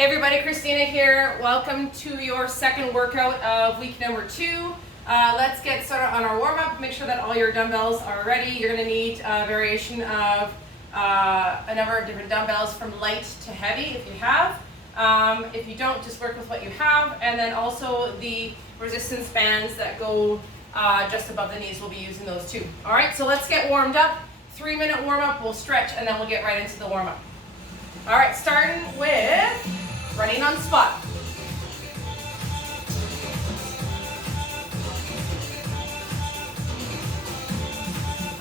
Hey everybody, Christina here. Welcome to your second workout of week number 2. Let's get started on our warm-up. Make sure that all your dumbbells are ready. You're going to need a variation of a number of different dumbbells from light to heavy if you have. If you don't, just work with what you have. And then also the resistance bands that go just above the knees, we'll be using those too. All right, so let's get warmed up. 3-minute warm-up, we'll stretch, and then we'll get right into the warm-up. All right, starting with running on spot.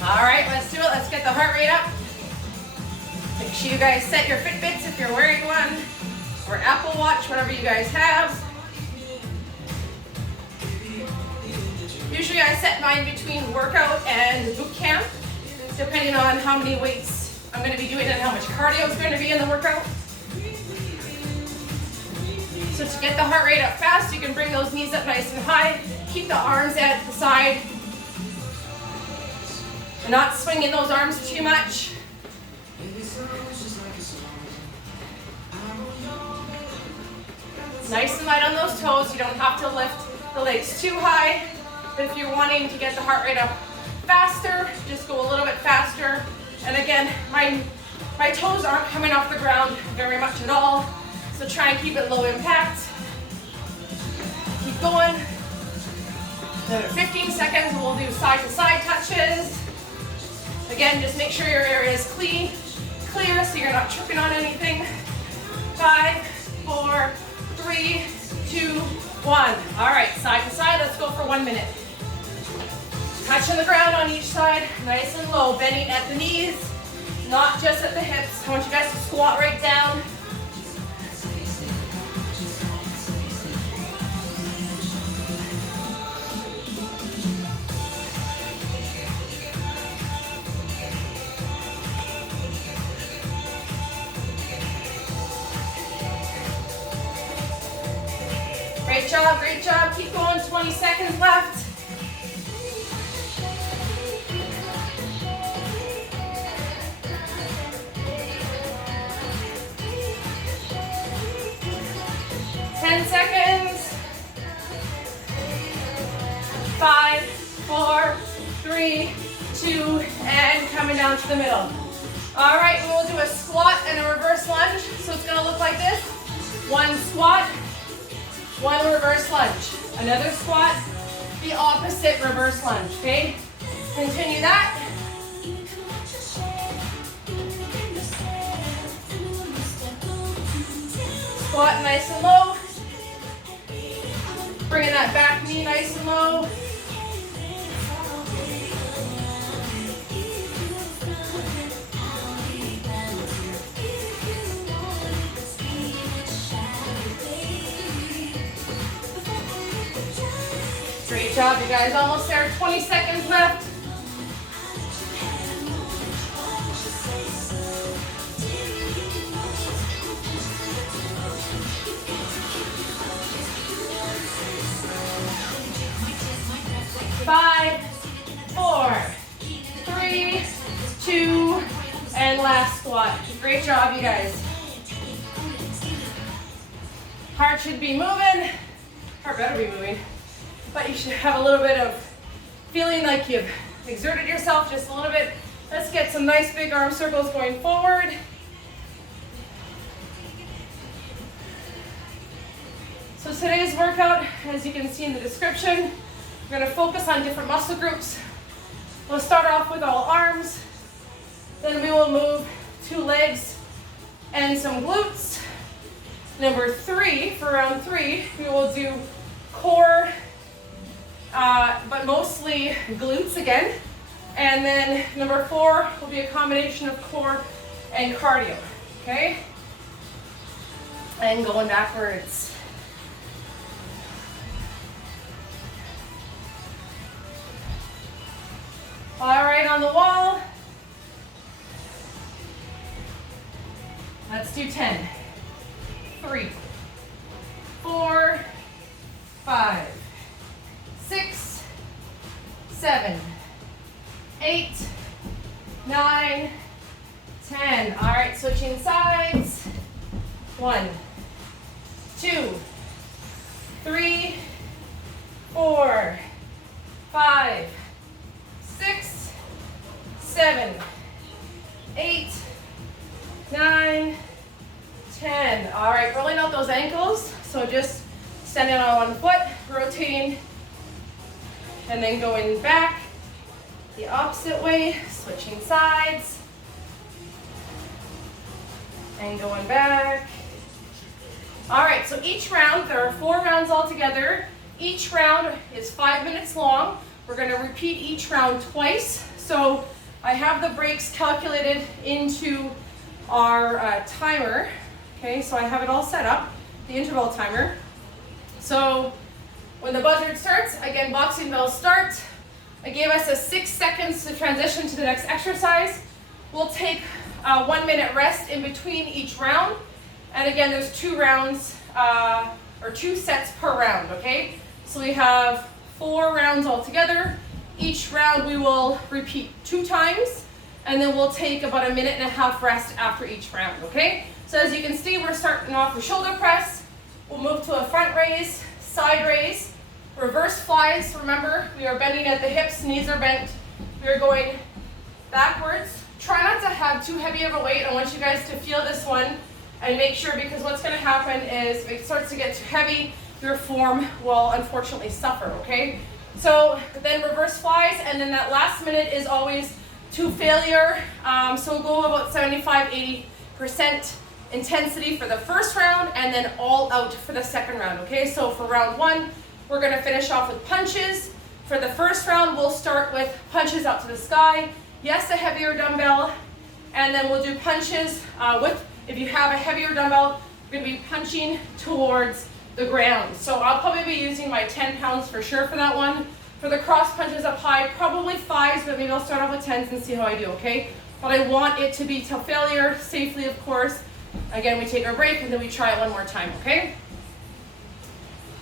All right, let's do it. Let's get the heart rate up. Make sure you guys set your Fitbits if you're wearing one, or Apple Watch, whatever you guys have. Usually I set mine between workout and boot camp, depending on how many weights I'm going to be doing and how much cardio is going to be in the workout. So to get the heart rate up fast, you can bring those knees up nice and high. Keep the arms at the side. And not swinging those arms too much. Nice and light on those toes. You don't have to lift the legs too high. But if you're wanting to get the heart rate up faster, just go a little bit faster. And again, my toes aren't coming off the ground very much at all. So try and keep it low impact. Keep going. Another 15 seconds, we'll do side to side touches. Again, just make sure your area is clear so you're not tripping on anything. 5, 4, 3, 2, 1. All right, side to side, let's go for 1 minute. Touching the ground on each side, nice and low, bending at the knees, not just at the hips. I want you guys to squat right down. Great job, keep going, 20 seconds left. Seconds. 5, 4, 3, 2, and coming down to the middle. All right, we'll do a squat and a reverse lunge. So it's gonna look like this. 1 squat, 1 reverse lunge. Another squat, the opposite reverse lunge, okay? Continue that. Squat nice and low. Bringing that back knee nice and low. Great job, you guys. Almost there. 20 seconds left. Five, 4, 3, 2, and last squat. Great job, you guys. Heart should be moving. Heart better be moving. But you should have a little bit of feeling like you've exerted yourself just a little bit. Let's get some nice big arm circles going forward. So today's workout, as you can see in the description, we're going to focus on different muscle groups. We'll start off with all arms. Then we will move to legs and some glutes. Number 3, for round 3, we will do core, but mostly glutes again. And then number 4 will be a combination of core and cardio, okay? And going backwards. All right, on the wall. Let's do 10. 3, 4, 5, 6, 7, 8, 9, 10. All right, switching sides. 1, 2, 3, 4, 5, 6, 7, 8, 9, 10. All right, rolling out those ankles. So just standing on one foot, rotating, and then going back the opposite way, switching sides, and going back. All right, so each round, there are 4 rounds altogether. Each round is 5 minutes long. We're going to repeat each round twice. So I have the breaks calculated into our timer. Okay, so I have it all set up, the interval timer. So when the buzzer starts, again, boxing bells start. I gave us 6 seconds to transition to the next exercise. We'll take a 1 minute rest in between each round. And again, there's 2 rounds, or 2 sets per round, okay? So we have 4 rounds altogether. Each round we will repeat 2 times, and then we'll take about a 1.5 minute rest after each round, okay? So as you can see, we're starting off with shoulder press. We'll move to a front raise, side raise, reverse flies. Remember, we are bending at the hips, knees are bent. We are going backwards. Try not to have too heavy of a weight. I want you guys to feel this one and make sure, because what's going to happen is if it starts to get too heavy, your form will unfortunately suffer, okay? So then reverse flies, and then that last minute is always to failure. So we'll go about 75–80% intensity for the first round, and then all out for the second round, okay? So for round 1, we're going to finish off with punches. For the first round, we'll start with punches out to the sky. Yes, a heavier dumbbell, and then we'll do punches if you have a heavier dumbbell, we're going to be punching towards the ground. So I'll probably be using my 10 pounds for sure for that one. For the cross punches up high, probably 5s, but maybe I'll start off with 10s and see how I do, okay? But I want it to be till failure, safely of course. Again, we take our break and then we try it one more time, okay?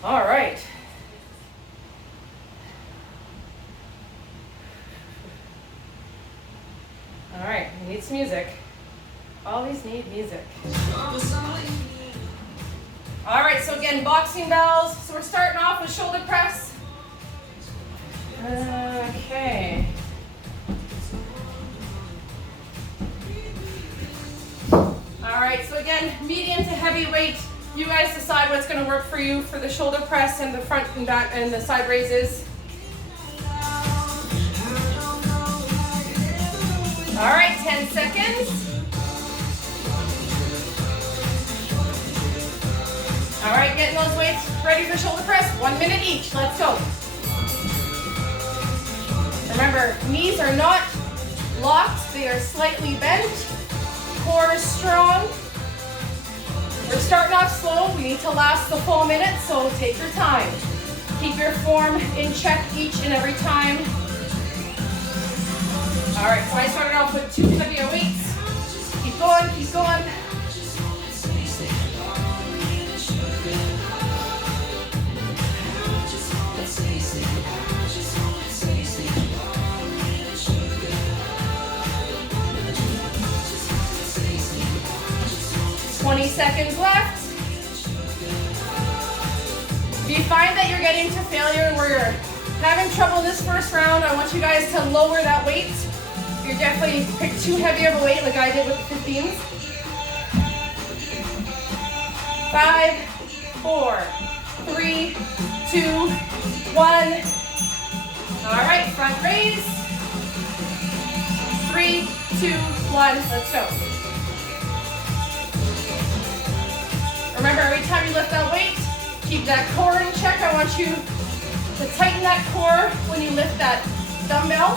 All right. All right, we need some music. Always need music. All right, so again, boxing bells. So we're starting off with shoulder press. Okay. All right, so again, medium to heavy weight. You guys decide what's going to work for you for the shoulder press and the front and back and the side raises. All right, 10 seconds. All right, getting those weights ready for shoulder press. 1 minute each. Let's go. Remember, knees are not locked. They are slightly bent. Core is strong. We're starting off slow. We need to last the full minute, so take your time. Keep your form in check each and every time. All right, so I started off with 2 heavier weights. Keep going, keep going. Seconds left. If you find that you're getting to failure and where you're having trouble this first round, I want you guys to lower that weight. You definitely pick too heavy of a weight like I did with the 15s. 5, 4, 3, 2, 1. All right, front raise. 3, 2, 1, let's go. Remember, every time you lift that weight, keep that core in check. I want you to tighten that core when you lift that dumbbell.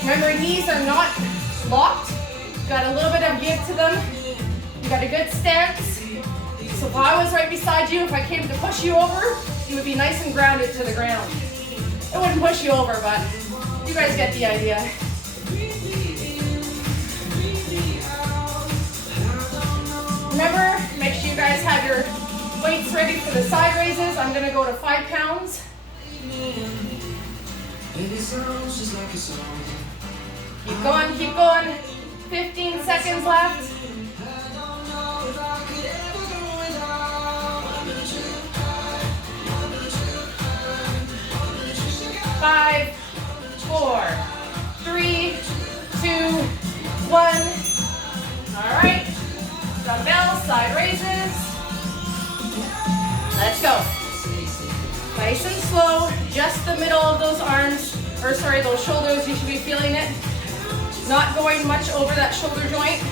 Remember, knees are not locked. Got a little bit of give to them. You got a good stance. So if I was right beside you, if I came to push you over, you would be nice and grounded to the ground. It wouldn't push you over, but you guys get the idea. Remember, make sure you guys have your weights ready for the side raises. I'm gonna go to 5 pounds. Keep going, keep going. 15 seconds left. 5, 4, 3, 2, 1. All right. Dumbbell, side raises. Let's go. Nice and slow, just the middle of those arms, or sorry, those shoulders, you should be feeling it. Not going much over that shoulder joint.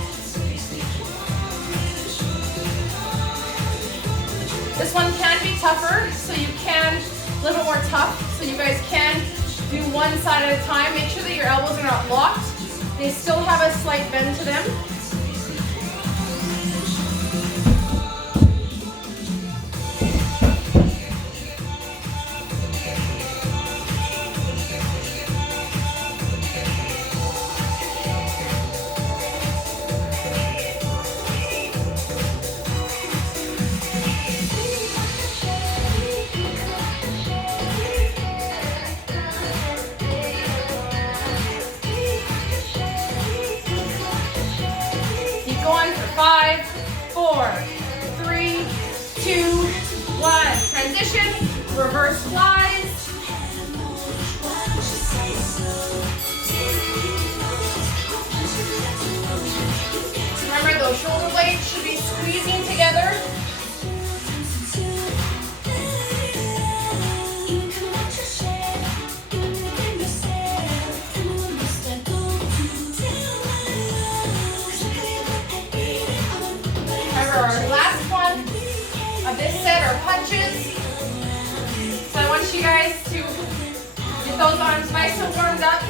This one can be tougher, so you can, a little bit more tough, so you guys can do one side at a time. Make sure that your elbows are not locked. They still have a slight bend to them. Going for 5, 4, 3, 2, 1. Transition, reverse flies. Remember, those shoulder blades should be squeezing together. Our last one of this set are punches. So I want you guys to get those arms nice and warmed up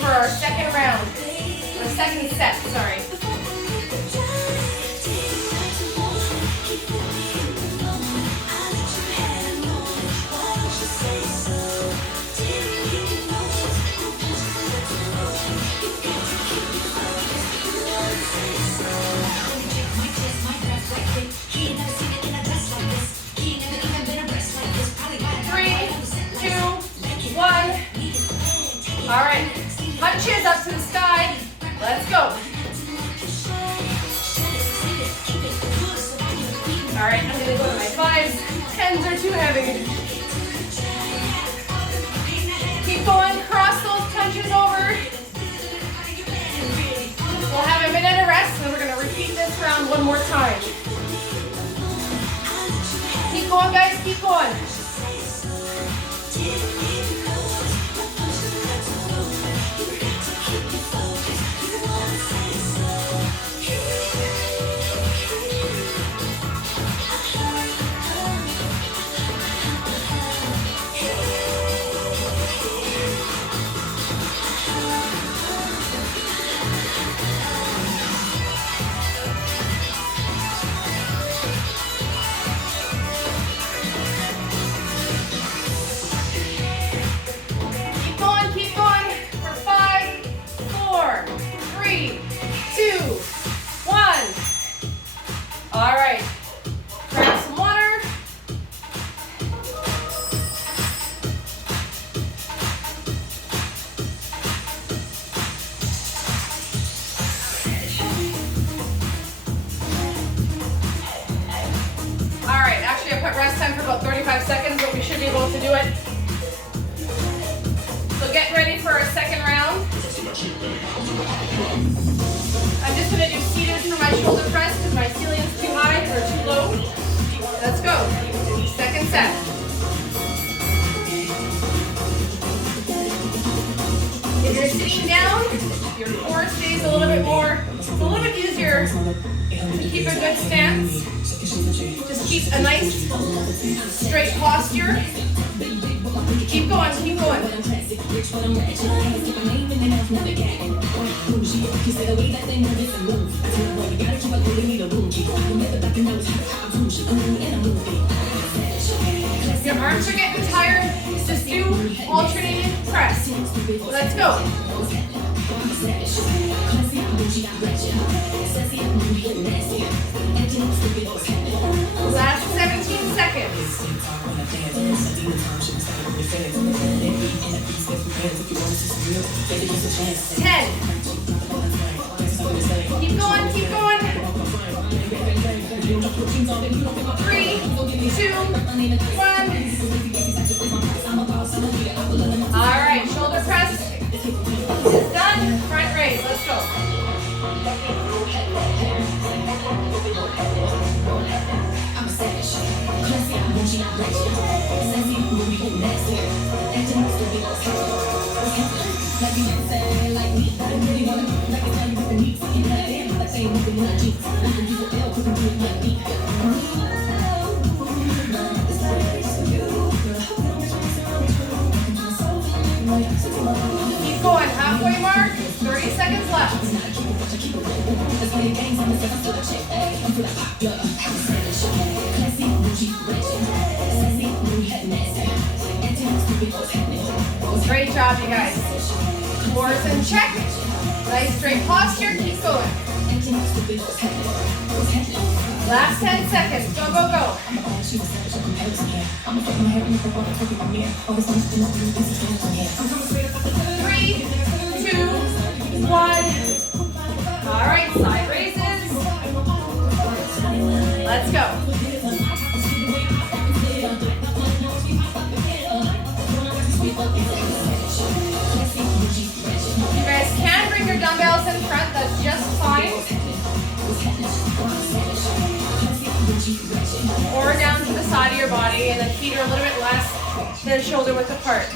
for our second round, or second set, sorry. All right, punches up to the sky. Let's go. All right, I'm gonna go to my 5s. 10s are too heavy. Keep going, cross those punches over. We'll have a minute of rest, and we're gonna repeat this round one more time. Keep going, guys, keep going. All right, grab some water. All right, actually I put rest time for about 35 seconds, but we should be able to do it. So get ready for our second round. I'm just going to do seated for my shoulder press because my ceiling's too high or too low. Let's go. Second set. If you're sitting down, your core stays a little bit more. It's a little bit easier to keep a good stance. Just keep a nice straight posture. Keep going, keep going. Your arms are getting tired. Just do alternating press. Let's go. Last 17 seconds. 10. Keep going, keep going. 3, 2, 1. All right, shoulder press is done. Front raise, let's go. Keep going, halfway mark, 30 seconds left. Great job, you guys. Cores in check. Nice straight posture, keep going. Last 10 seconds, go, go, go. 3, 2, 1. All right, side raises. Let's go. You guys can bring your dumbbells in front, that's just fine. Or down to the side of your body, and the feet are a little bit less than shoulder width apart.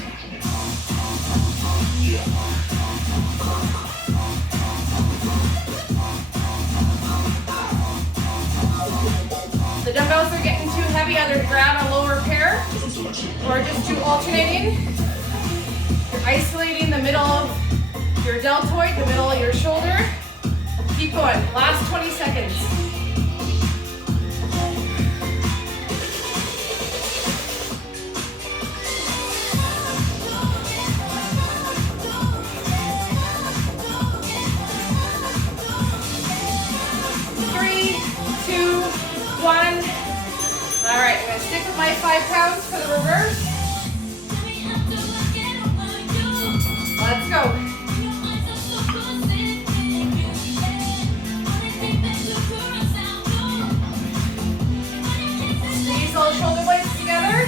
The dumbbells are getting too heavy, either grab a lower pair or just do alternating. You're isolating the middle of your deltoid, the middle of your shoulder. Keep going. Last 20 seconds. All right, I'm gonna stick with my 5 pounds for the reverse. Let's go. Squeeze those shoulder blades together.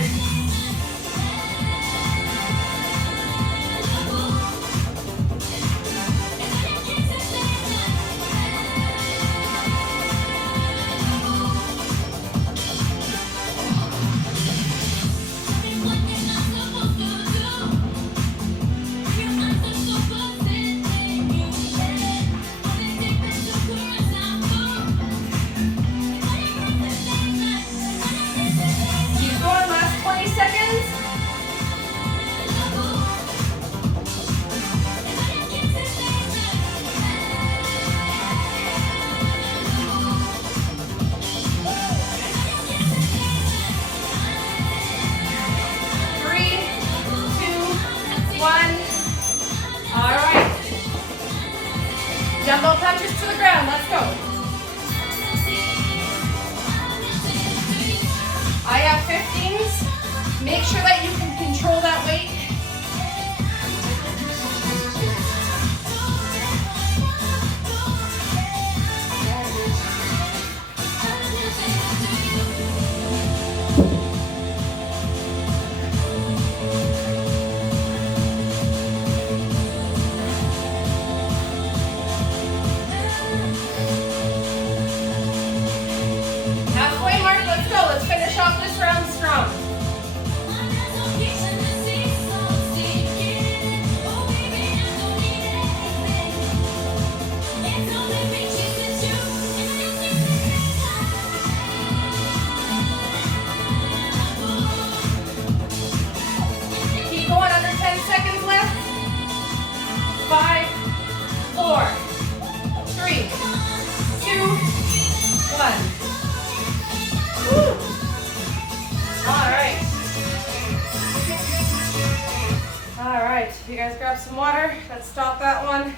Dumbbell punches to the ground, let's go. I have 15s. Make sure that you can control that weight. Let's finish off this round strong. Keep going, under 10 seconds left. 5, 4, 3, 2, 1. All right, you guys grab some water. Let's stop that one.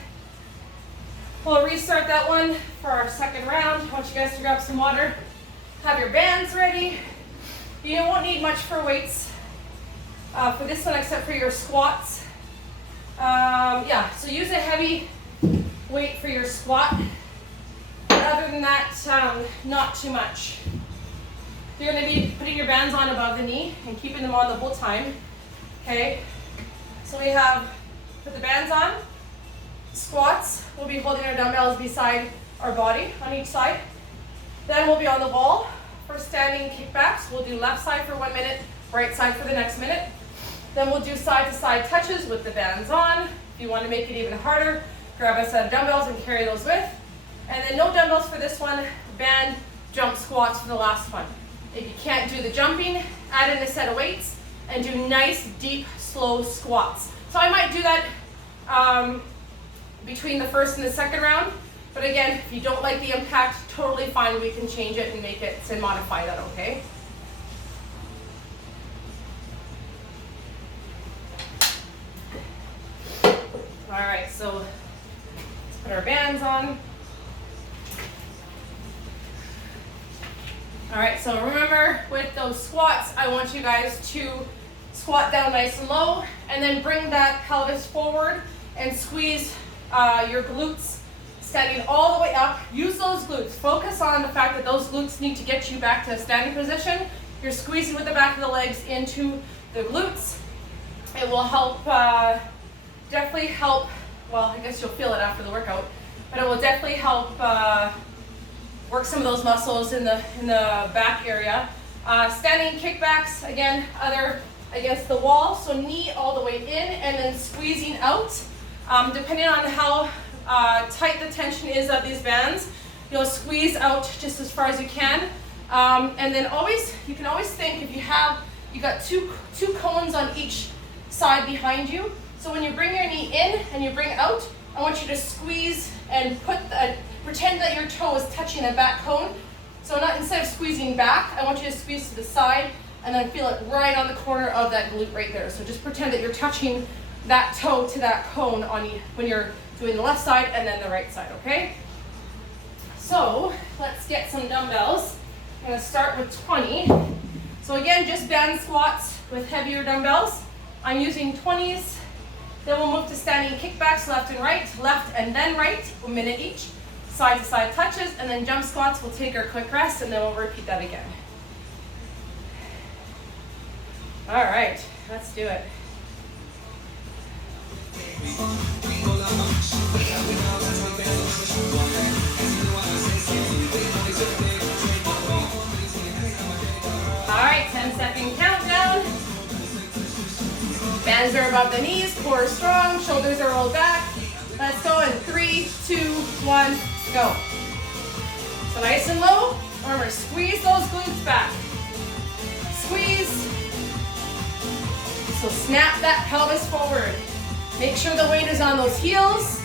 We'll restart that one for our second round. I want you guys to grab some water. Have your bands ready. You won't need much for weights for this one except for your squats. Yeah, so use a heavy weight for your squat. But other than that, not too much. You're going to be putting your bands on above the knee and keeping them on the whole time. Okay, so we have, put the bands on, squats, we'll be holding our dumbbells beside our body on each side. Then we'll be on the wall for standing kickbacks. We'll do left side for 1 minute, right side for the next minute. Then we'll do side to side touches with the bands on. If you want to make it even harder, grab a set of dumbbells and carry those with. And then no dumbbells for this one, band jump squats for the last one. If you can't do the jumping, add in a set of weights and do nice, deep, slow squats. So I might do that between the first and the second round. But again, if you don't like the impact, totally fine. We can change it and make it and modify that, okay? All right, so let's put our bands on. All right, so remember with those squats, I want you guys to squat down nice and low and then bring that pelvis forward and squeeze your glutes standing all the way up. Use those glutes. Focus on the fact that those glutes need to get you back to a standing position. You're squeezing with the back of the legs into the glutes. It will help, definitely help, well, I guess you'll feel it after the workout, but it will definitely help work some of those muscles in the back area. Standing kickbacks, again, other against the wall, so knee all the way in and then squeezing out. Depending on how tight the tension is of these bands, you'll squeeze out just as far as you can. And then you can always think if you got two cones on each side behind you. So when you bring your knee in and you bring out, I want you to squeeze and pretend that your toe is touching a back cone. So instead of squeezing back, I want you to squeeze to the side and then feel it right on the corner of that glute right there. So just pretend that you're touching that toe to that cone when you're doing the left side and then the right side, okay? So let's get some dumbbells. I'm gonna start with 20. So again, just band squats with heavier dumbbells. I'm using 20s. Then we'll move to standing kickbacks, left and then right, 1 minute each. Side to side touches, and then jump squats. We'll take our quick rest and then we'll repeat that again. All right, let's do it. All right, 10-second countdown. Bands are above the knees, core strong, shoulders are rolled back. Let's go in 3, 2, 1, go. So nice and low. Remember, squeeze those glutes back. Squeeze. So snap that pelvis forward. Make sure the weight is on those heels.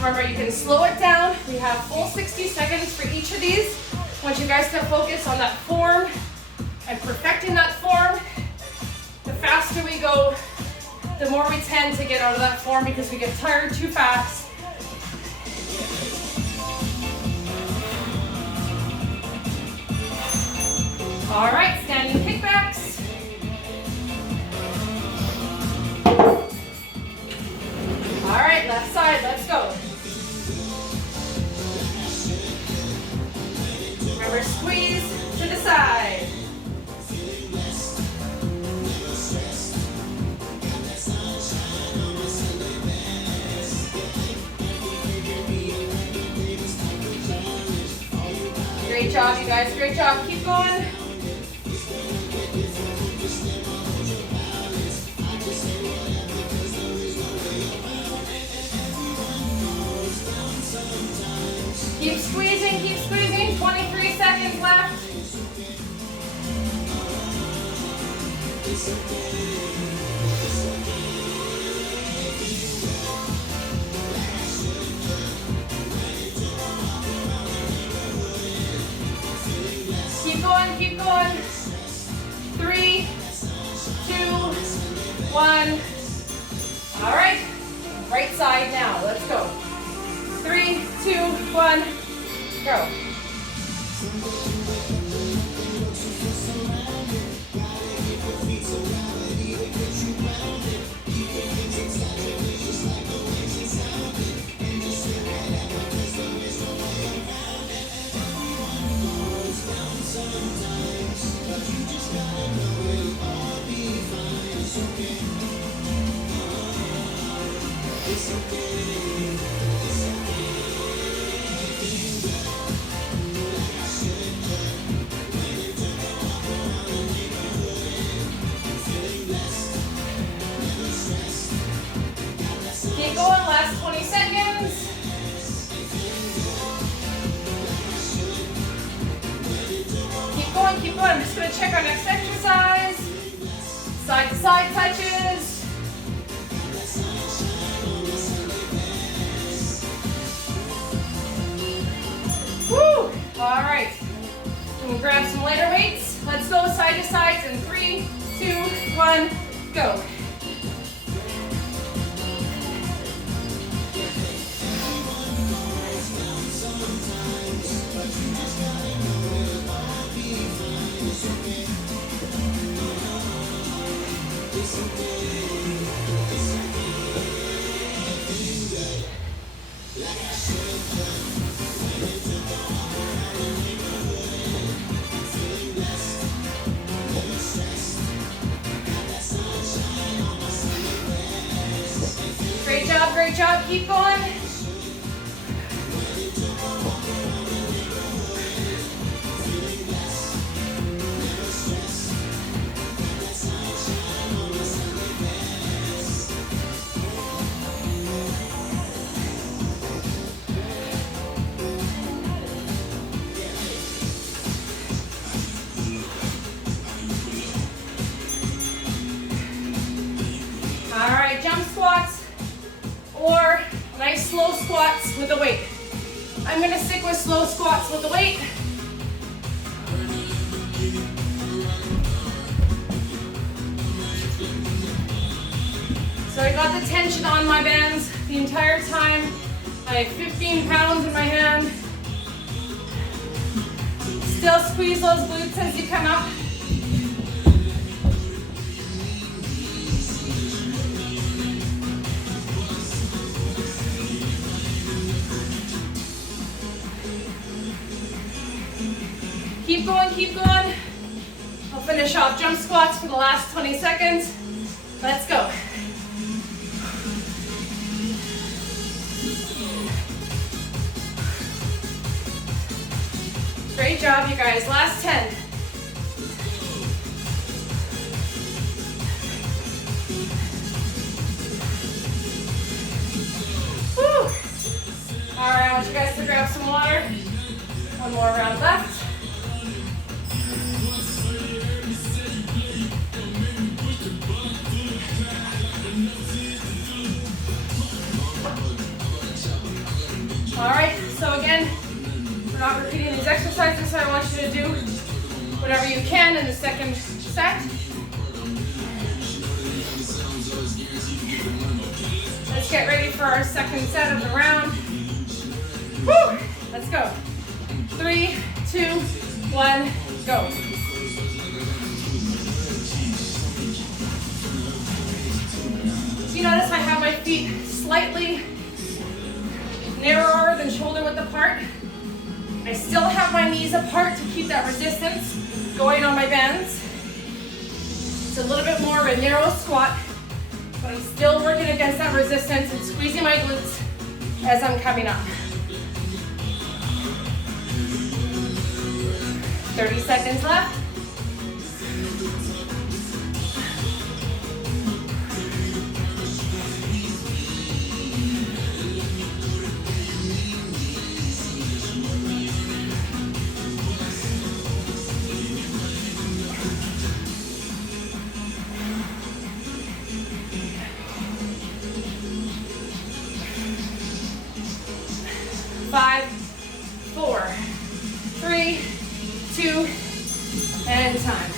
Remember, you can slow it down. We have full 60 seconds for each of these. I want you guys to focus on that form and perfecting that form. The faster we go, the more we tend to get out of that form because we get tired too fast. All right, standing kickbacks. All right, left side, let's go. Remember, squeeze to the side. Great job, you guys, great job. Keep going. Keep squeezing, 23 seconds left. Keep going. 3, 2, 1. All right, right side now. Let's go. 3, 2, 1, go. Keep going, last 20 seconds. Keep going, keep going. I'm just going to check our next exercise. Side to side touches. Woo! All right. We'll grab some lighter weights. Let's go side to sides in 3, 2, 1, go. Great job, keep going. All right, jump squats. Or nice slow squats with the weight. I'm gonna stick with slow squats with the weight. So I got the tension on my bands the entire time. I have 15 pounds in my hand. Still squeeze those glutes as you come up. Keep going, keep going. I'll finish off jump squats for the last 20 seconds. Let's go. Great job, you guys. Last 10. Woo. All right, I want you guys to grab some water. One more round left. All right, so again, we're not repeating these exercises, so I want you to do whatever you can in the second set. Let's get ready for our second set of the round. Woo! Let's go. 3, 2, 1, go. So you notice I have my feet slightly narrower than shoulder width apart. I still have my knees apart to keep that resistance going on my bends. It's a little bit more of a narrow squat, but I'm still working against that resistance and squeezing my glutes as I'm coming up. 30 seconds left. Five, 4, 3, 2, and time.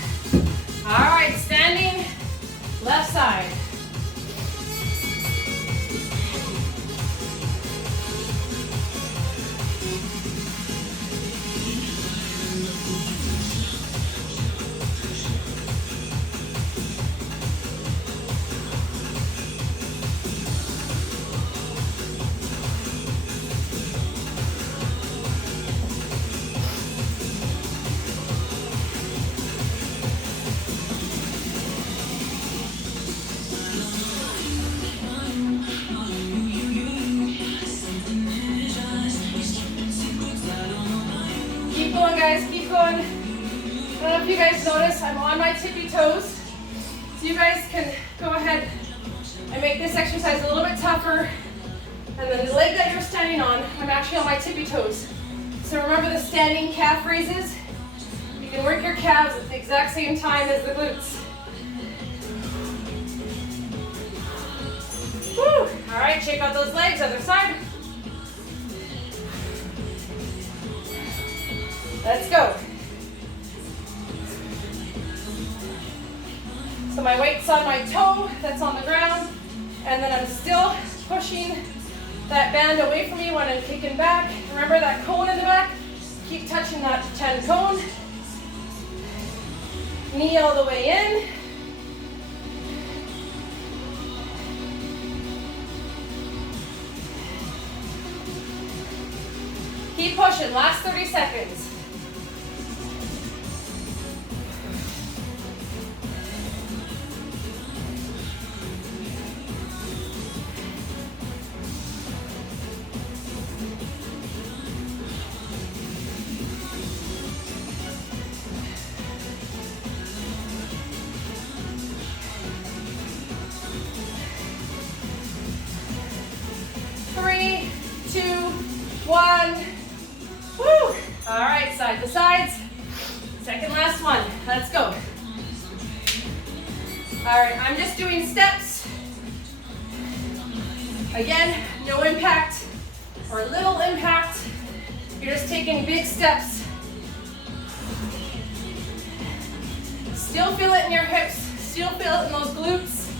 All right, standing, left side. you guys notice I'm on my tippy toes. So you guys can go ahead and make this exercise a little bit tougher. And then the leg that you're standing on, I'm actually on my tippy toes. So remember the standing calf raises? You can work your calves at the exact same time as the glutes. Woo! All right, shake out those legs, other side. Let's go. So my weight's on my toe, that's on the ground, and then I'm still pushing that band away from me when I'm kicking back. Remember that cone in the back? Keep touching that 10 cone. Knee all the way in. Keep pushing, last 30 seconds. Side to sides. Second last one. Let's go. All right, I'm just doing steps. Again, no impact or little impact. You're just taking big steps. Still feel it in your hips. Still feel it in those glutes.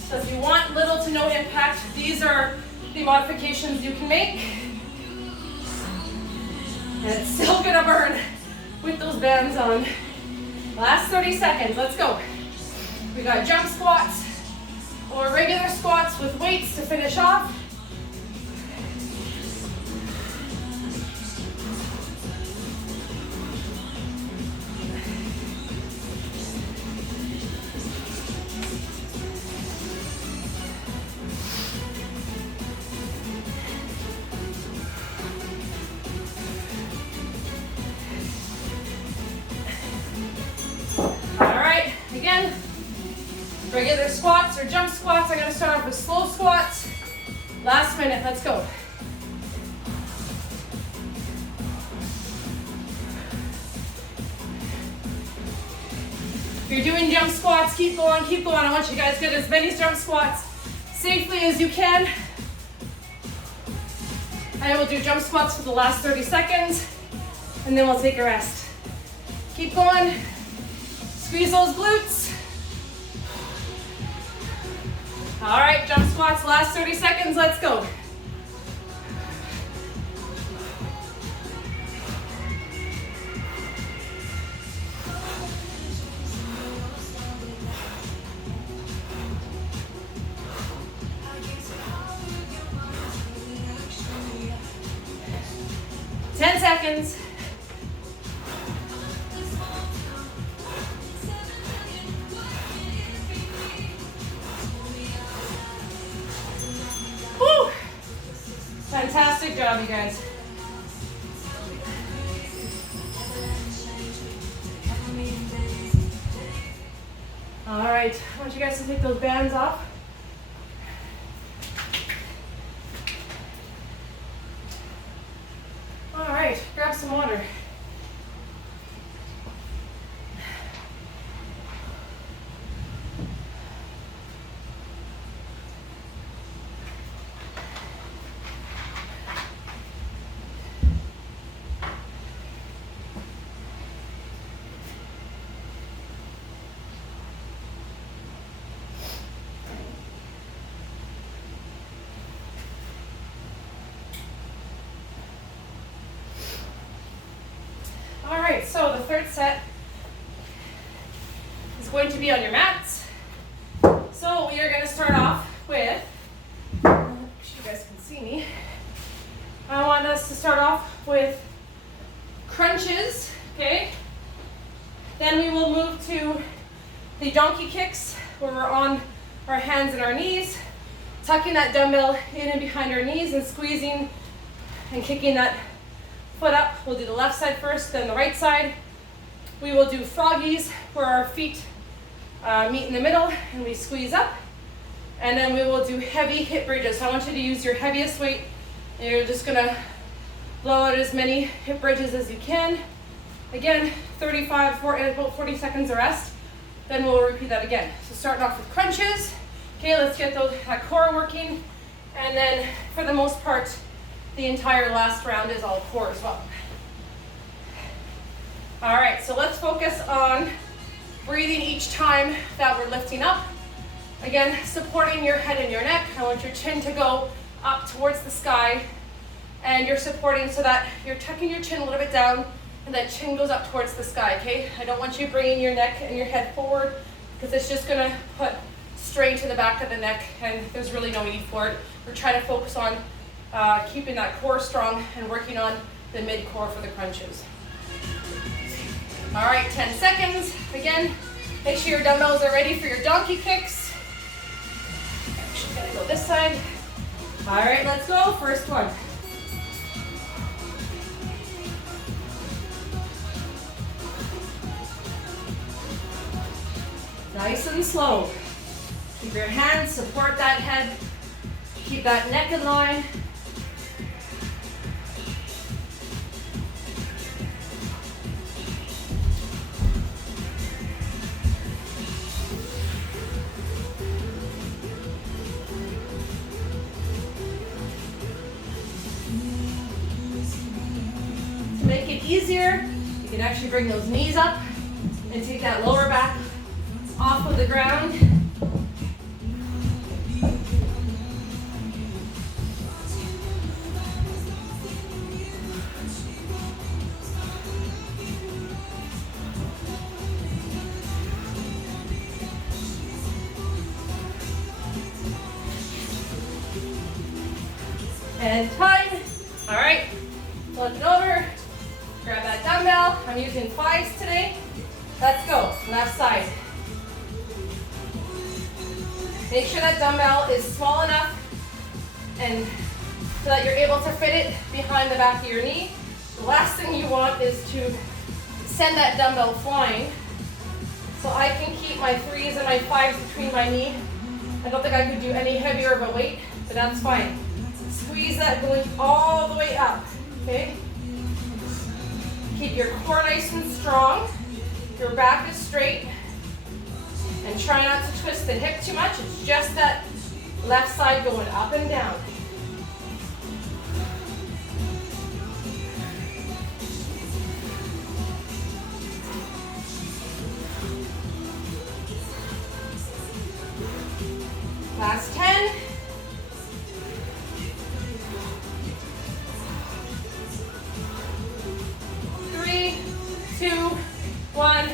So if you want little to no impact, these are the modifications you can make. And it's still gonna burn with those bands on. Last 30 seconds, let's go. We got jump squats or regular squats with weights to finish off. Again, regular squats or jump squats. I'm going to start off with slow squats. Last minute, let's go. If you're doing jump squats, keep going, keep going. I want you guys to get as many jump squats safely as you can. I will do jump squats for the last 30 seconds, and then we'll take a rest. Keep going. Squeeze those glutes. All right, jump squats, last 30 seconds, let's go. Ten seconds. Fantastic job, you guys. All right, I want you guys to take those bands off. All right, grab some water. So the third set is going to be on your mats. So we are going to start off with, so you guys can see me, I want us to start off with crunches, okay? Then we will move to the donkey kicks, where we're on our hands and our knees, tucking that dumbbell in and behind our knees and squeezing and kicking that foot up. We'll do the left side first, then the right side. We will do froggies where our feet meet in the middle and we squeeze up. And then we will do heavy hip bridges. I want you to use your heaviest weight. And you're just gonna blow out as many hip bridges as you can. Again, 35, about 40 seconds of rest. Then we'll repeat that again. So starting off with crunches. Okay, let's get that core working. And then for the most part, the entire last round is all core as well. All right, so let's focus on breathing each time that we're lifting up. Again, supporting your head and your neck. I want your chin to go up towards the sky. And you're supporting so that you're tucking your chin a little bit down and that chin goes up towards the sky, okay? I don't want you bringing your neck and your head forward because it's just gonna put strain to the back of the neck and there's really no need for it. We're trying to focus on keeping that core strong and working on the mid-core for the crunches. All right, 10 seconds. Again, make sure your dumbbells are ready for your donkey kicks. Actually, gonna go this side. All right, let's go. First one. Nice and slow. Keep your hands, support that head. Keep that neck in line. To make it easier, you can actually bring those knees up and take that lower back off of the ground. And time. All right, flip it over. Grab that dumbbell. I'm using 5s today. Let's go, left side. Make sure that dumbbell is small enough and so that you're able to fit it behind the back of your knee. The last thing you want is to send that dumbbell flying. So I can keep my 3s and my 5s between my knee. I don't think I could do any heavier of a weight, but that's fine. Squeeze that going all the way up, okay? Keep your core nice and strong. Your back is straight. And try not to twist the hip too much. It's just that left side going up and down. Last 10. Three, two, one.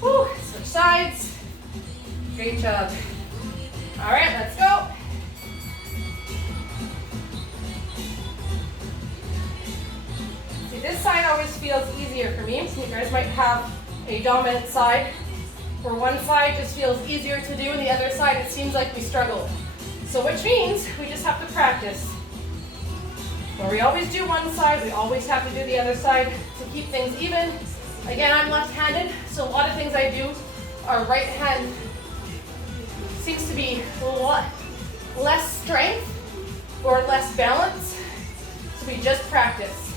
Whew. Switch sides. Great job. All right, let's go. See, this side always feels easier for me. So you guys might have a dominant side where one side just feels easier to do and the other side it seems like we struggle. So which means we just have to practice. Where we always do one side, we always have to do the other side to keep things even. Again, I'm left-handed, so a lot of things I do are right hand. Seems to be a lot less strength or less balance, so we just practice.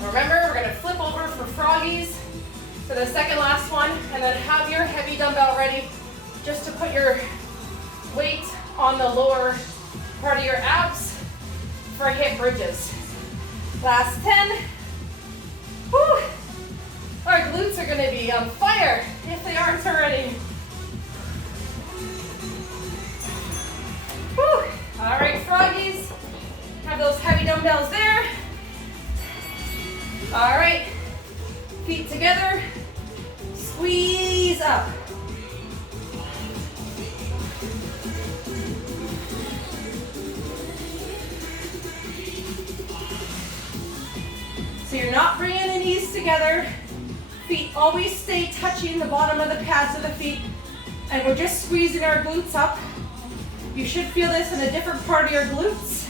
Remember, we're going to flip over for froggies for the second last one, and then have your heavy dumbbell ready just to put your weight on the lower part of your abs for hip bridges. Last 10. Whew. Our glutes are going to be on fire if they aren't already. Whew. All right, froggies. Have those heavy dumbbells there. All right, feet together. Squeeze up. So you're not bringing the knees together. Feet always stay touching the bottom of the pads of the feet. And we're just squeezing our glutes up. You should feel this in a different part of your glutes.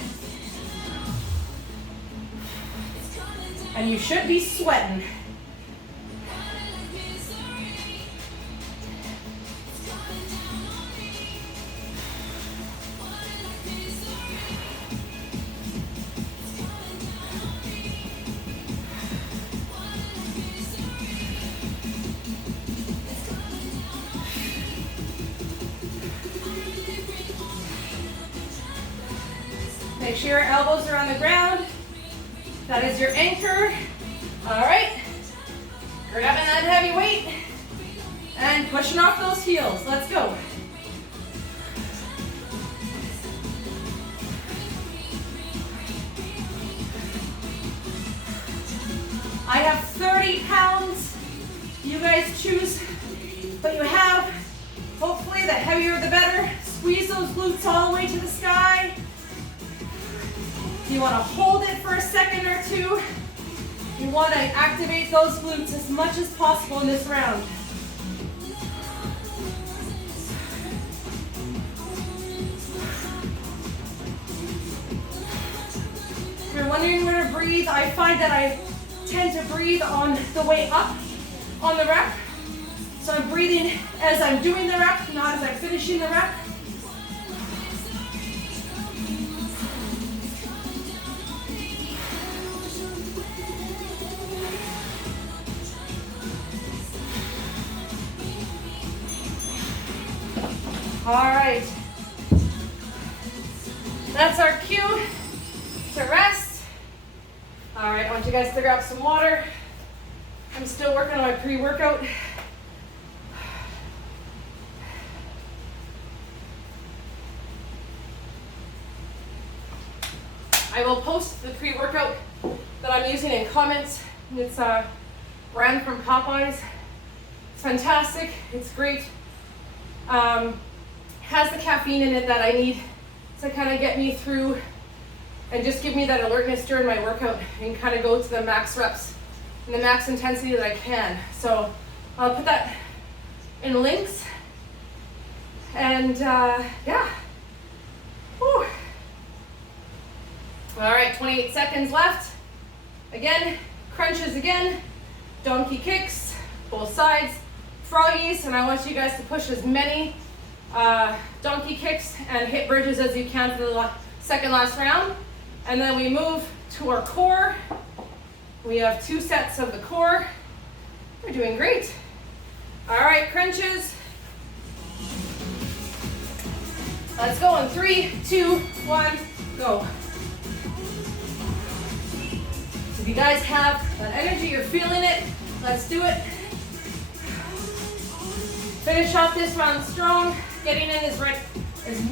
And you should be sweating. Make sure your elbows are on the ground. That is your anchor. All right. Grabbing that heavy weight and pushing off those heels. Let's go. I have 30 pounds. You guys choose what you have. Hopefully the heavier the better. Squeeze those glutes all the way to the sky. You want to hold it for a second or two. You want to activate those glutes as much as possible in this round. If you're wondering where to breathe, I find that I tend to breathe on the way up on the rep. So I'm breathing as I'm doing the rep, not as I'm finishing the rep. All right, that's our cue to rest. All right, I want you guys to grab some water. I'm still working on my pre-workout. I will post the pre-workout that I'm using in comments. It's a brand from Popeyes. It's fantastic, it's great. Has the caffeine in it that I need to kind of get me through and just give me that alertness during my workout and kind of go to the max reps and the max intensity that I can. So I'll put that in links. And yeah. Whew. All right, 28 seconds left. Again, crunches again, donkey kicks, both sides, froggies, and I want you guys to push as many donkey kicks and hip bridges as you can for the second last round. And then we move to our core. We have 2 sets of the core. We're doing great. All right, crunches. Let's go in 3, 2, 1, go. If you guys have that energy, you're feeling it, let's do it. Finish off this round strong, getting in as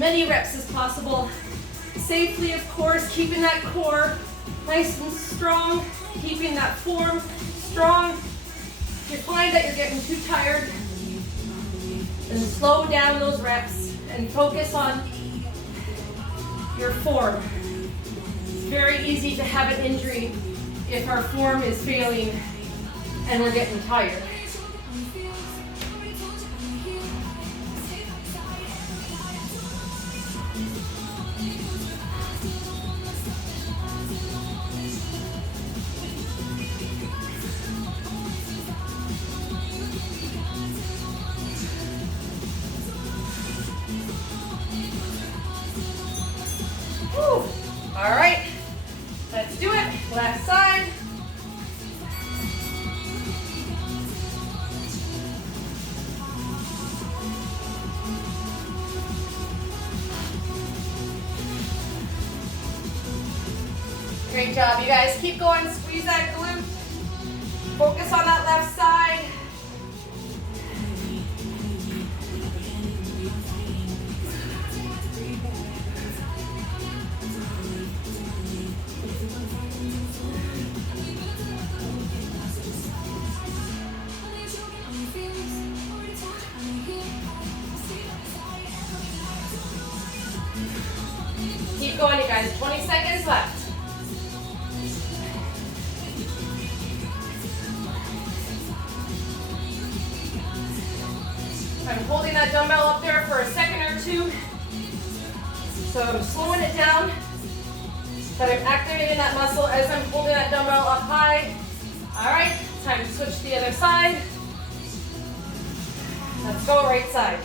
many reps as possible. Safely, of course, keeping that core nice and strong, keeping that form strong. If you find that you're getting too tired, then slow down those reps and focus on your form. It's very easy to have an injury if our form is failing and we're getting tired. Whew. All right, let's do it. Left side. Great job, you guys. Keep going, squeeze that glute. Focus on that left side. Keep going, you guys. 20 seconds left. I'm holding that dumbbell up there for a second or two. So I'm slowing it down. But I'm activating that muscle as I'm holding that dumbbell up high. All right, time to switch to the other side. Let's go right side.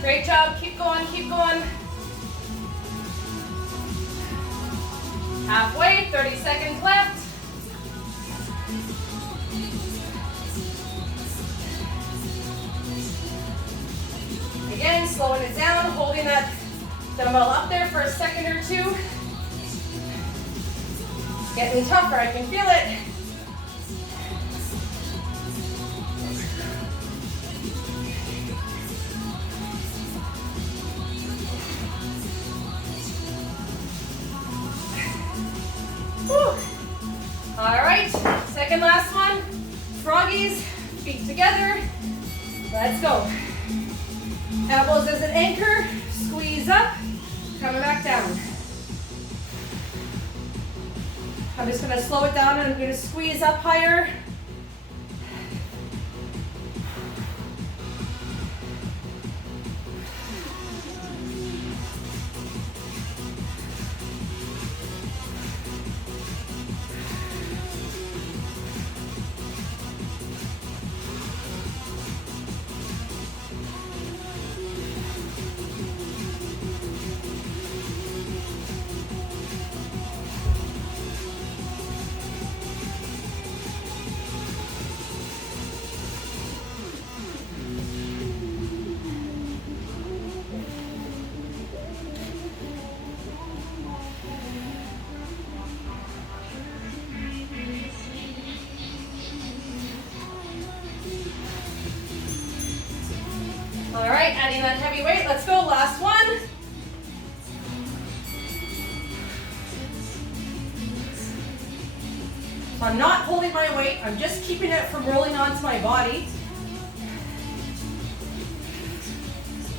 Great job, keep going, keep going. Halfway, 30 seconds left. Again, slowing it down, holding that dumbbell up there for a second or two. Getting tougher, I can feel it. All right, second last one. Froggies, feet together. Let's go. Elbows as an anchor, squeeze up, coming back down. I'm just gonna slow it down and I'm gonna squeeze up higher. All right, adding that heavy weight. Let's go, last one. So I'm not holding my weight, I'm just keeping it from rolling onto my body.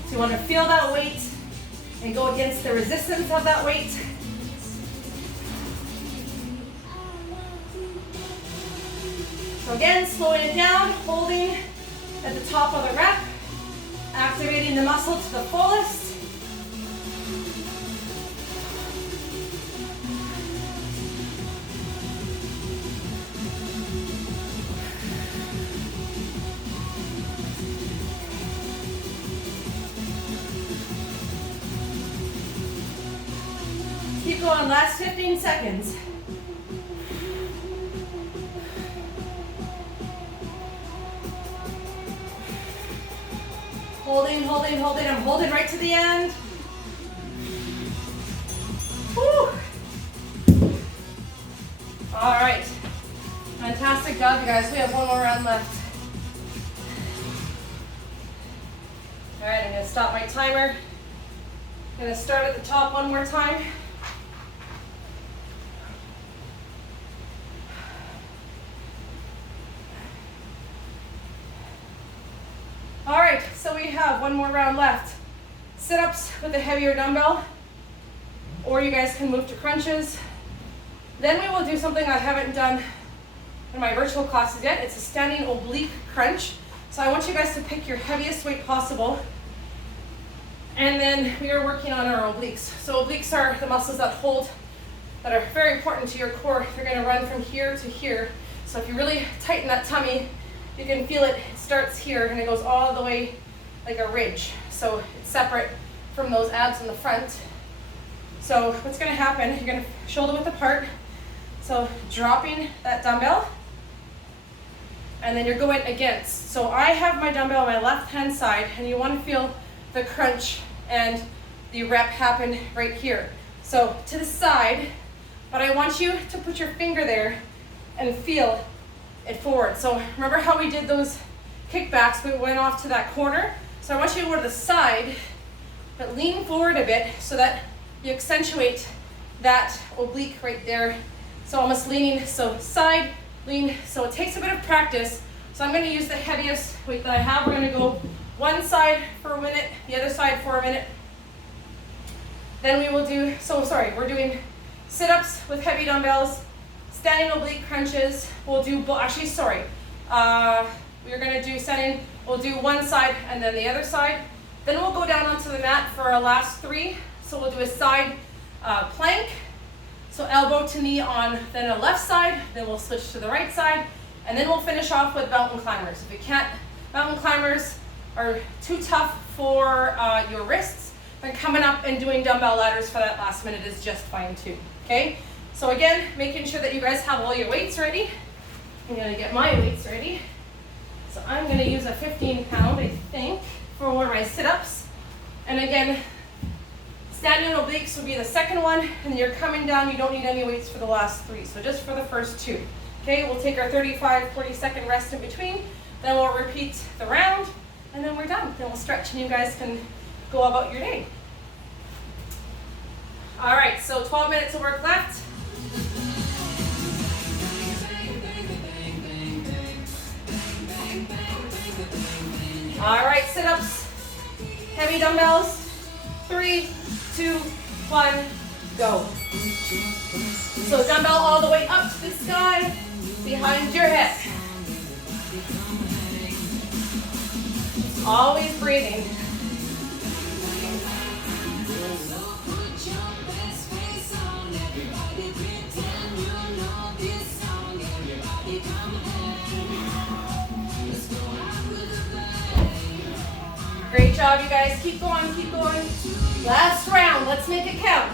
So you want to feel that weight and go against the resistance of that weight. So again, slowing it down, holding at the top of the rep. Activating the muscle to the fullest. Keep going, last 15 seconds. Holding, holding, holding. I'm holding right to the end. Woo. All right. Fantastic job, you guys. We have one more round left. All right, I'm going to stop my timer. I'm going to start at the top one more time. All right, so we have one more round left. Sit-ups with a heavier dumbbell, or you guys can move to crunches. Then we will do something I haven't done in my virtual classes yet. It's a standing oblique crunch. So I want you guys to pick your heaviest weight possible. And then we are working on our obliques. So obliques are the muscles that hold, that are very important to your core. They're gonna run from here to here. So if you really tighten that tummy, you can feel it starts here and it goes all the way like a ridge. So it's separate from those abs in the front. So what's gonna happen, you're gonna shoulder width apart. So dropping that dumbbell, and then you're going against. So I have my dumbbell on my left hand side, and you wanna feel the crunch and the rep happen right here. So to the side, but I want you to put your finger there and feel it forward. So remember how we did those kickbacks, we went off to that corner? So I want you to go to the side, but lean forward a bit so that you accentuate that oblique right there. So almost leaning, so side, lean. So it takes a bit of practice So I'm going to use the heaviest weight that I have. We're going to go one side for a minute, the other side for a minute. Then we will do, we're doing sit-ups with heavy dumbbells, standing oblique crunches. We'll do, we're going to do standing, we'll do one side and then the other side. Then we'll go down onto the mat for our last 3. So we'll do a side plank. So elbow to knee on then the left side, then we'll switch to the right side, and then we'll finish off with mountain climbers. If you can't, mountain climbers are too tough for your wrists, then coming up and doing dumbbell ladders for that last minute is just fine too, okay? So again, making sure that you guys have all your weights ready. I'm gonna get my weights ready. So I'm gonna use a 15-pound, I think, for my sit-ups. And again, standing obliques will be the second one, and you're coming down, you don't need any weights for the last 3, so just for the first 2. Okay, we'll take our 40-second rest in between, then we'll repeat the round, and then we're done. Then we'll stretch and you guys can go about your day. All right, so 12 minutes of work left. All right, sit-ups, heavy dumbbells, 3, 2, 1, go. So dumbbell all the way up to the sky, behind your head. Always breathing. Great job, you guys. Keep going, keep going. Last round. Let's make it count.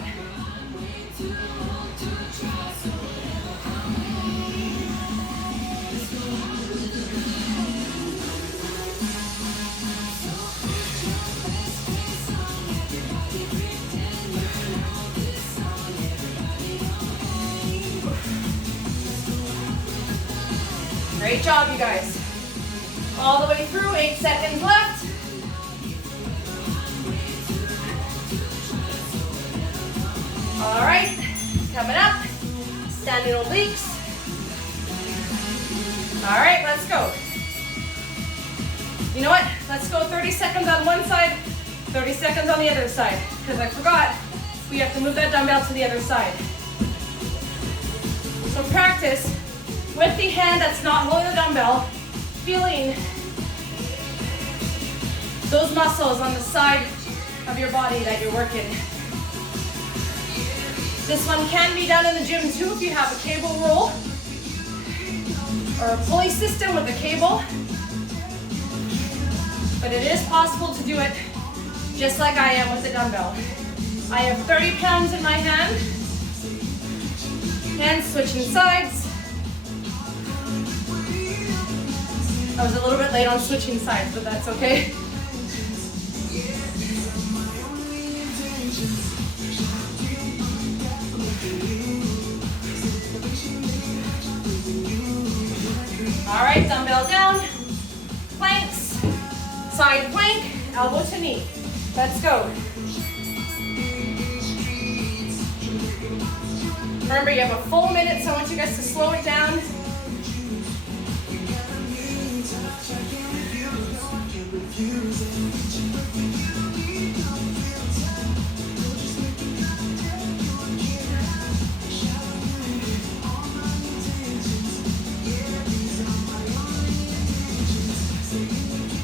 Great job, you guys. All the way through, 8 seconds left. All right, coming up, standing obliques. All right, let's go. You know what? Let's go 30 seconds on one side, 30 seconds on the other side, because I forgot we have to move that dumbbell to the other side. So practice with the hand that's not holding the dumbbell, feeling those muscles on the side of your body that you're working. This one can be done in the gym too if you have a cable roll or a pulley system with a cable. But it is possible to do it just like I am with the dumbbell. I have 30 pounds in my hand. Hands switching sides. I was a little bit late on switching sides, but that's okay. All right, dumbbell down, planks, side plank, elbow to knee. Let's go. Remember, you have a full minute, so I want you guys to slow it down.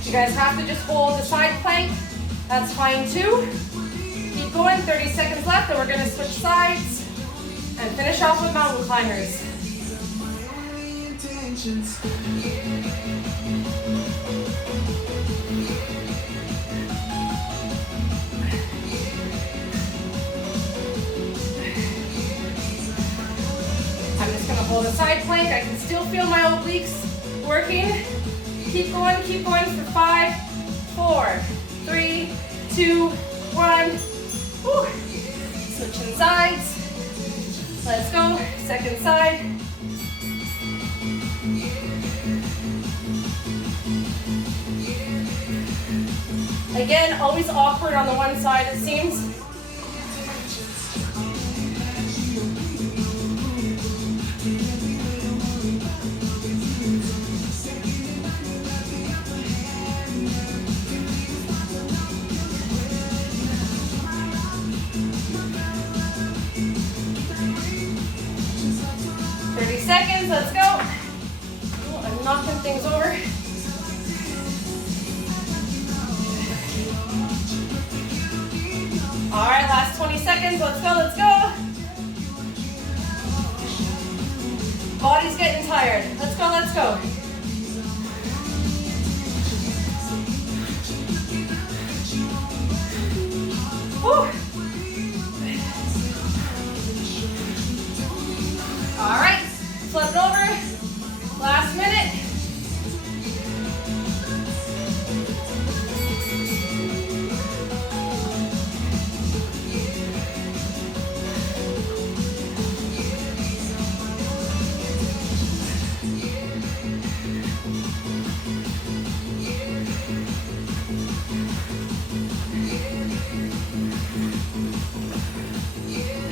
You guys have to just hold the side plank. That's fine too. Keep going, 30 seconds left, and we're gonna switch sides and finish off with mountain climbers. I'm just gonna hold a side plank. I can still feel my obliques working. Keep going for 5, 4, 3, 2, 1. Whew. Switching sides. Let's go. Second side. Again, always awkward on the one side, it seems. seconds, let's go. Oh, I'm knocking things over. All right, last 20 seconds, let's go, let's go. Body's getting tired. Let's go, let's go. Woo. All right, flip it over. Last minute.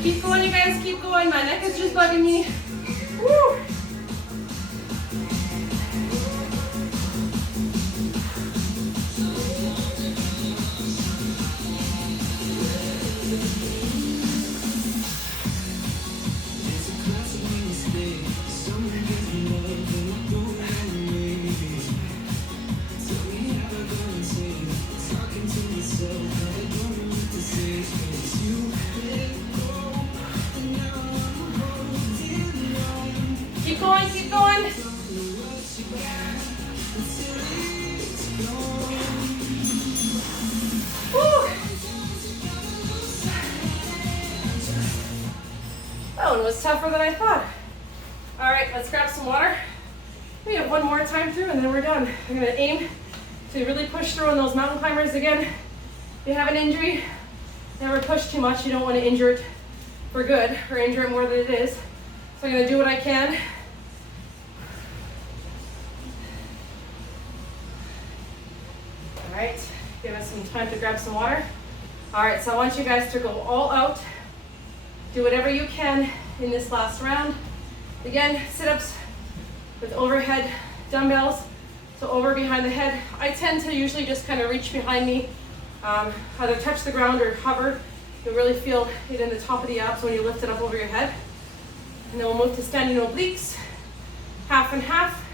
Keep going, you guys, keep going. My neck is just bugging me. Woo. Keep going, keep going. Woo. That one was tougher than I thought. All right, let's grab some water. We have one more time through and then we're done. I'm gonna aim to really push through on those mountain climbers. Again, if you have an injury, never push too much. You don't want to injure it for good or injure it more than it is. So I'm gonna do what I can. All right, give us some time to grab some water. All right, so I want you guys to go all out. Do whatever you can in this last round. Again, sit-ups with overhead dumbbells, so over behind the head. I tend to usually just kind of reach behind me, either touch the ground or hover. You'll really feel it in the top of the abs when you lift it up over your head. And then we'll move to standing obliques, half and half.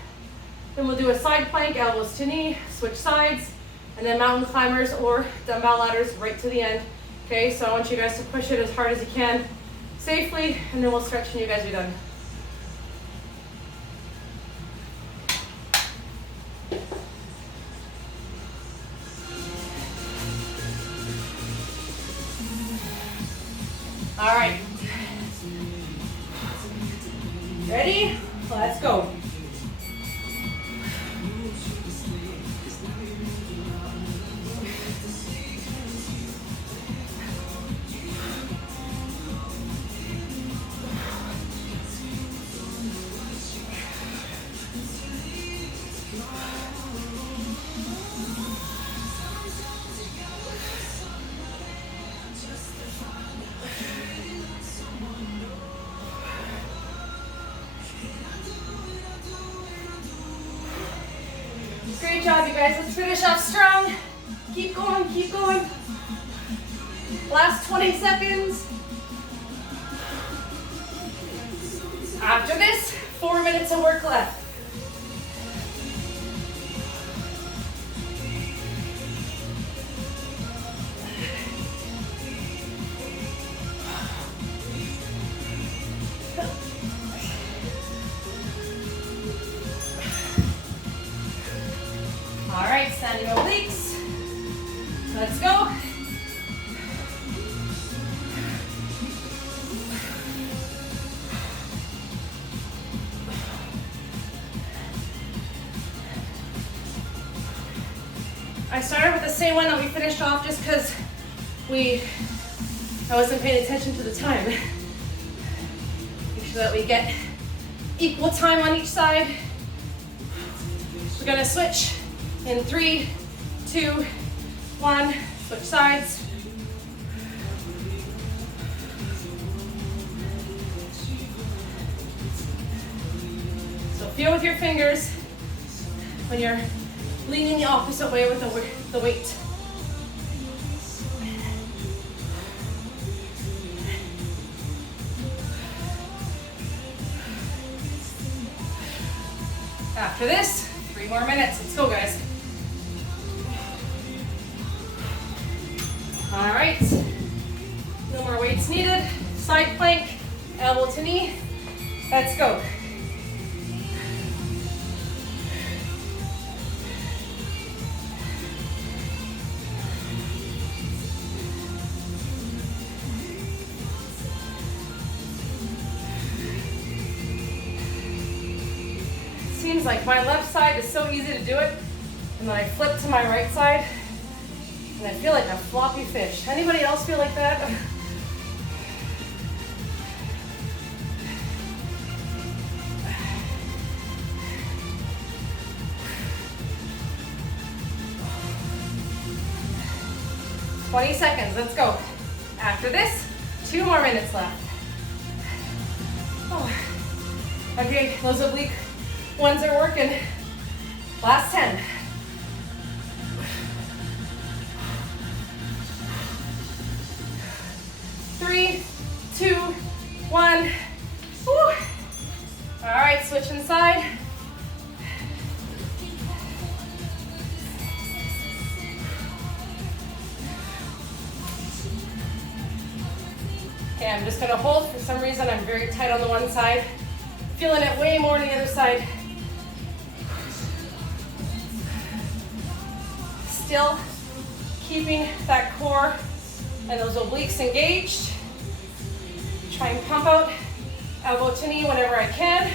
Then we'll do a side plank, elbows to knee, switch sides, and then mountain climbers or dumbbell ladders right to the end. Okay, so I want you guys to push it as hard as you can, safely, and then we'll stretch when you guys are done. All right. Ready? Let's go. Great job, you guys. Let's finish off strong. Keep going, keep going. Last 20 seconds. After this, 4 minutes of work left. All right, standing obliques. Let's go. I started with the same one that we finished off just because I wasn't paying attention to the time. Make sure that we get equal time on each side. We're gonna switch in 3, 2, 1, switch sides. So feel with your fingers when you're leaning the opposite way with the weight. After this, 3 more minutes. Let's go, guys. All right. No more weights needed. Side plank, elbow to knee. Let's go. Seems like my left side is so easy to do it, and then I flip to my right side, and I feel like a floppy fish. Anybody else feel like that? "20 seconds, let's go." After this, 2 more minutes left. Oh. Okay, those oblique ones are working. Last 10. 3, 2, 1. Woo. All right, switching side. Okay, I'm just gonna hold. For some reason, I'm very tight on the one side. Feeling it way more on the other side. Still keeping that core and those obliques engaged. Try and pump out elbow to knee whenever I can.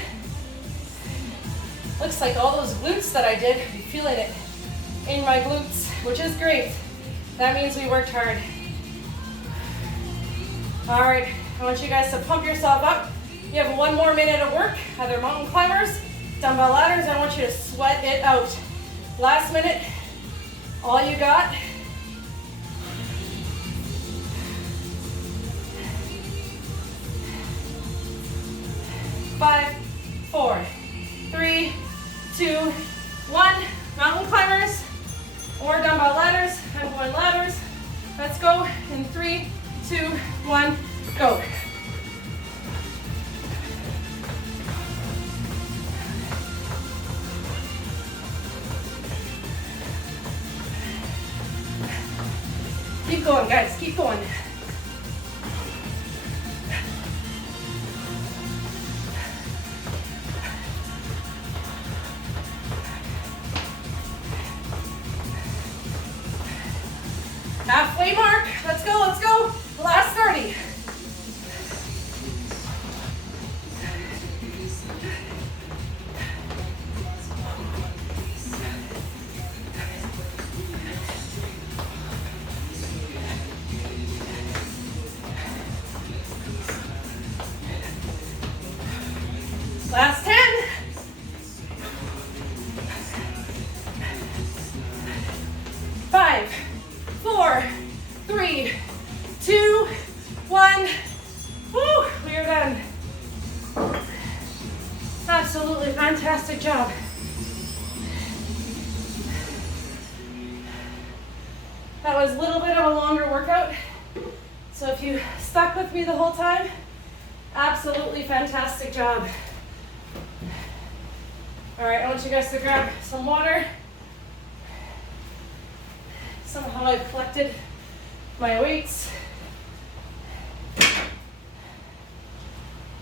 Looks like all those glutes that I did, I'm feeling it in my glutes, which is great. That means we worked hard. All right, I want you guys to pump yourself up. You have 1 more minute of work, either mountain climbers, dumbbell ladders. I want you to sweat it out. Last minute, all you got. Five, 4, 3, 2, 1. Mountain climbers or dumbbell ladders. I'm going ladders. Let's go in 3, 2, 1, go. Keep going, guys, keep going. Halfway mark, let's go, let's go. Last 30. Last 10. 5, 4, 3, 2, 1. Woo, we are done. Absolutely fantastic job. That was a little bit of a longer workout. So if you stuck with me the whole time, absolutely fantastic job. All right, I want you guys to grab some water. Somehow I've collected my weights.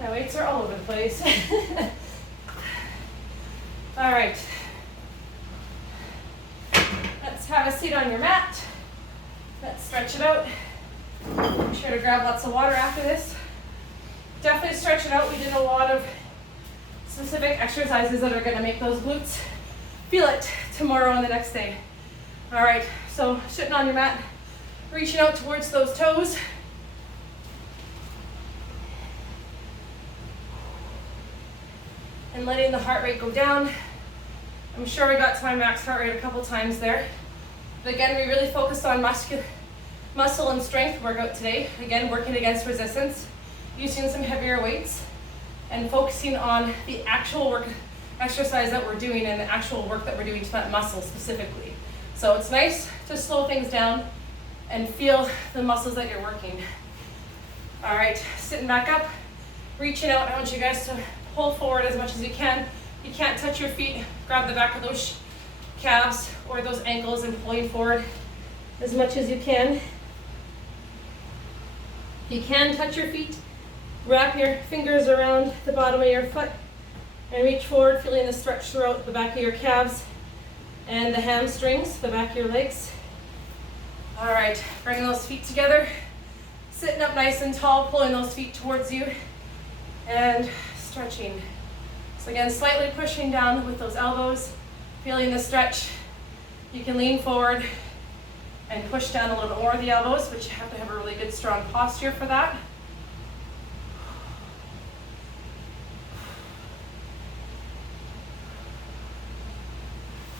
My weights are all over the place. All right. Let's have a seat on your mat. Let's stretch it out. Make sure to grab lots of water after this. Definitely stretch it out. We did a lot of specific exercises that are going to make those glutes feel it tomorrow and the next day. All right, so sitting on your mat, reaching out towards those toes. And letting the heart rate go down. I'm sure I got to my max heart rate a couple times there. But again, we really focused on muscle and strength workout today. Again, working against resistance, using some heavier weights, and focusing on the actual work exercise that we're doing and the actual work that we're doing to that muscle specifically. So it's nice to slow things down and feel the muscles that you're working. All right, sitting back up, reaching out. I want you guys to pull forward as much as you can. you can't touch your feet, grab the back of those calves or those ankles and pull you forward as much as you can. If you can touch your feet, wrap your fingers around the bottom of your foot and reach forward, feeling the stretch throughout the back of your calves and the hamstrings, the back of your legs. All right, bring those feet together, sitting up nice and tall, pulling those feet towards you and stretching. So again, slightly pushing down with those elbows, feeling the stretch. You can lean forward and push down a little bit more of the elbows, but you have to have a really good strong posture for that.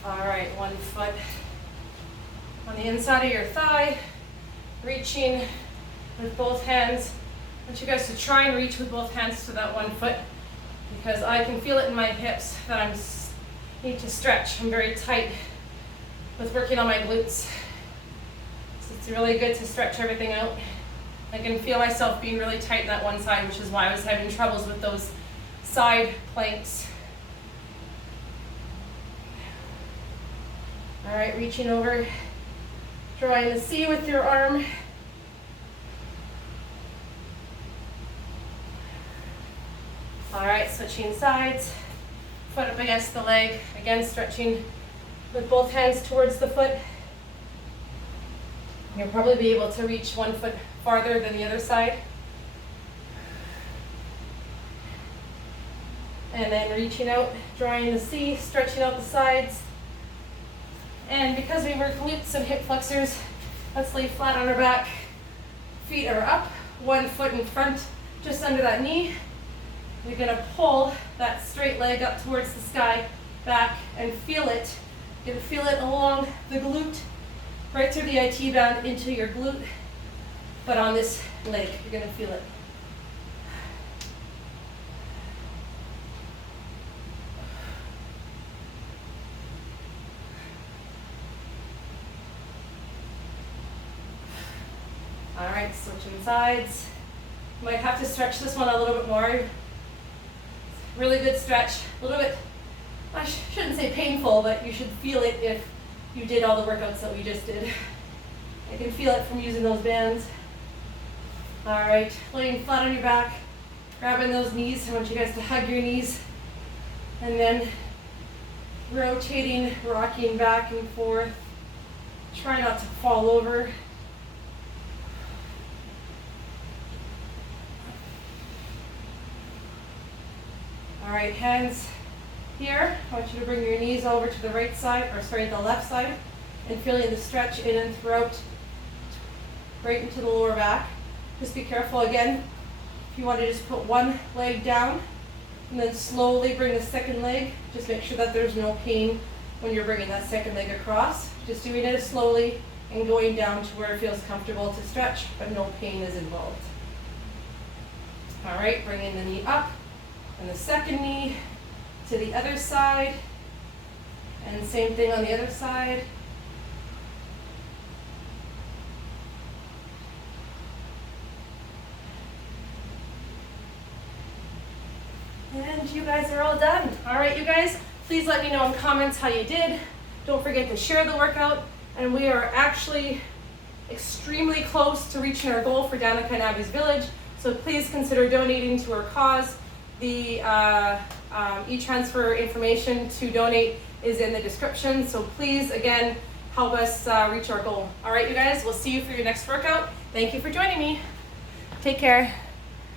All right, one foot on the inside of your thigh, reaching with both hands. I want you guys to try and reach with both hands to that one foot, because I can feel it in my hips that I need to stretch. I'm very tight with working on my glutes. So it's really good to stretch everything out. I can feel myself being really tight in that one side, which is why I was having troubles with those side planks. All right, reaching over, drawing the C with your arm. All right, switching sides, foot up against the leg. Again, stretching with both hands towards the foot. You'll probably be able to reach one foot farther than the other side. And then reaching out, drawing the C, stretching out the sides. And because we work glutes and hip flexors, let's lay flat on our back. Feet are up, one foot in front, just under that knee. You're gonna pull that straight leg up towards the sky, back, and feel it. You're gonna feel it along the glute, right through the IT band into your glute, but on this leg, you're gonna feel it. All right, switching sides. You might have to stretch this one a little bit more. Really good stretch, a little bit, I shouldn't say painful, but you should feel it if you did all the workouts that we just did. I can feel it from using those bands. All right, laying flat on your back, grabbing those knees. I want you guys to hug your knees. And then rotating, rocking back and forth. Try not to fall over. All right, hands here. I want you to bring your knees over to the right side, or sorry, the left side, and feeling the stretch in and throughout, right into the lower back. Just be careful again. If you want to just put one leg down, and then slowly bring the second leg, just make sure that there's no pain when you're bringing that second leg across. Just doing it slowly and going down to where it feels comfortable to stretch, but no pain is involved. All right, bringing the knee up. And the second knee to the other side, and same thing on the other side. And you guys are all done. All right, you guys, please let me know in comments how you did. Don't forget to share the workout, and we are actually extremely close to reaching our goal for Down in Kainabi's Village, so please consider donating to our cause. The e-transfer information to donate is in the description, so please, again, help us reach our goal. All right, you guys, we'll see you for your next workout. Thank you for joining me. Take care.